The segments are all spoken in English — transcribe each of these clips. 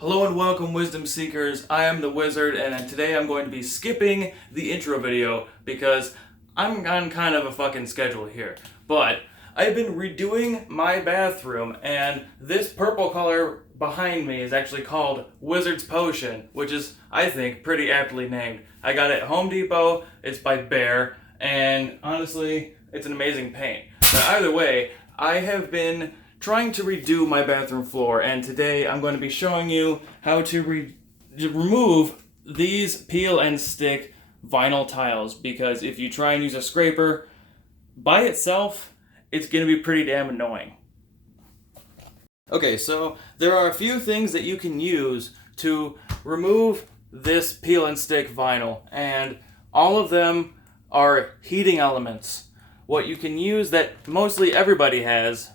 Hello and welcome, Wisdom Seekers. I am the Wizard, and today I'm going to be skipping the intro video because I'm on kind of a fucking schedule here. But I've been redoing my bathroom, and this purple color behind me is actually called Wizard's Potion, which is, I think, pretty aptly named. I got it at Home Depot, it's by Bear, and honestly, it's an amazing paint. But either way, I have been trying to redo my bathroom floor, and today I'm going to be showing you how to remove these peel and stick vinyl tiles, because if you try and use a scraper by itself, it's going to be pretty damn annoying. Okay, so there are a few things that you can use to remove this peel and stick vinyl, and all of them are heating elements. What you can use that mostly everybody has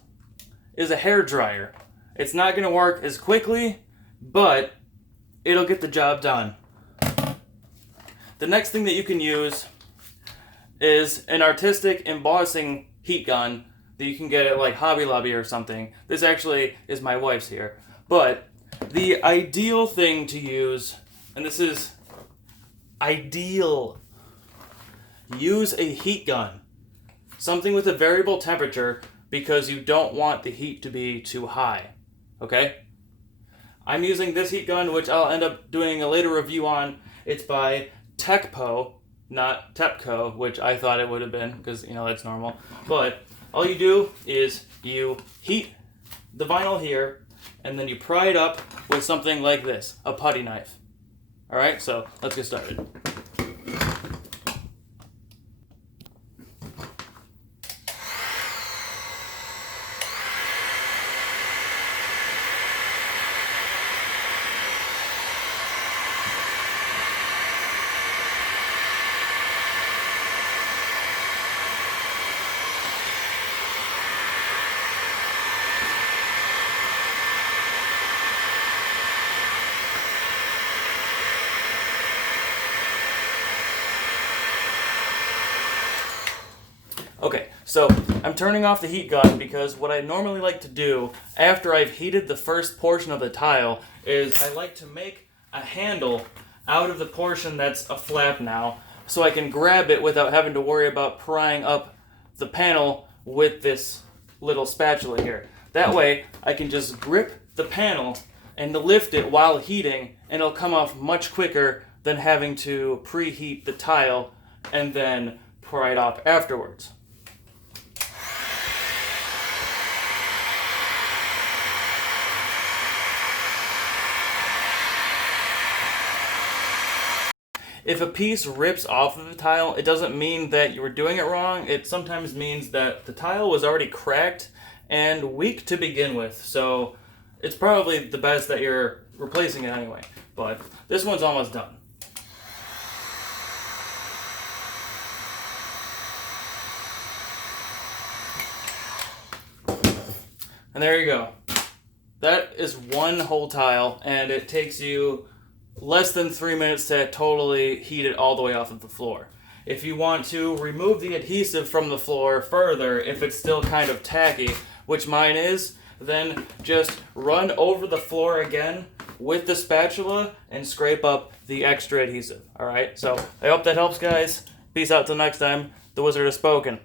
is a hair dryer. It's not going to work as quickly, but it'll get the job done. The next thing that you can use is an artistic embossing heat gun that you can get at like Hobby Lobby or something. This actually is my wife's here. But the ideal thing to use, and this is ideal, use a heat gun. Something with a variable temperature, because you don't want the heat to be too high, okay? I'm using this heat gun, which I'll end up doing a later review on. It's by Tekpo, not Tepco, which I thought it would have been, because, you know, that's normal. But all you do is you heat the vinyl here, and then you pry it up with something like this, a putty knife. All right, so let's get started. Okay, so I'm turning off the heat gun because what I normally like to do after I've heated the first portion of the tile is I like to make a handle out of the portion that's a flap now, so I can grab it without having to worry about prying up the panel with this little spatula here. That way I can just grip the panel and lift it while heating, and it'll come off much quicker than having to preheat the tile and then pry it off afterwards. If a piece rips off of the tile, it doesn't mean that you were doing it wrong. It sometimes means that the tile was already cracked and weak to begin with. So it's probably the best that you're replacing it anyway. But this one's almost done. And there you go. That is one whole tile, and it takes you less than 3 minutes to totally heat it all the way off of the floor. If you want to remove the adhesive from the floor further, if it's still kind of tacky, which mine is, then just run over the floor again with the spatula and scrape up the extra adhesive. Alright, so I hope that helps, guys. Peace out till next time. The Wizard has spoken.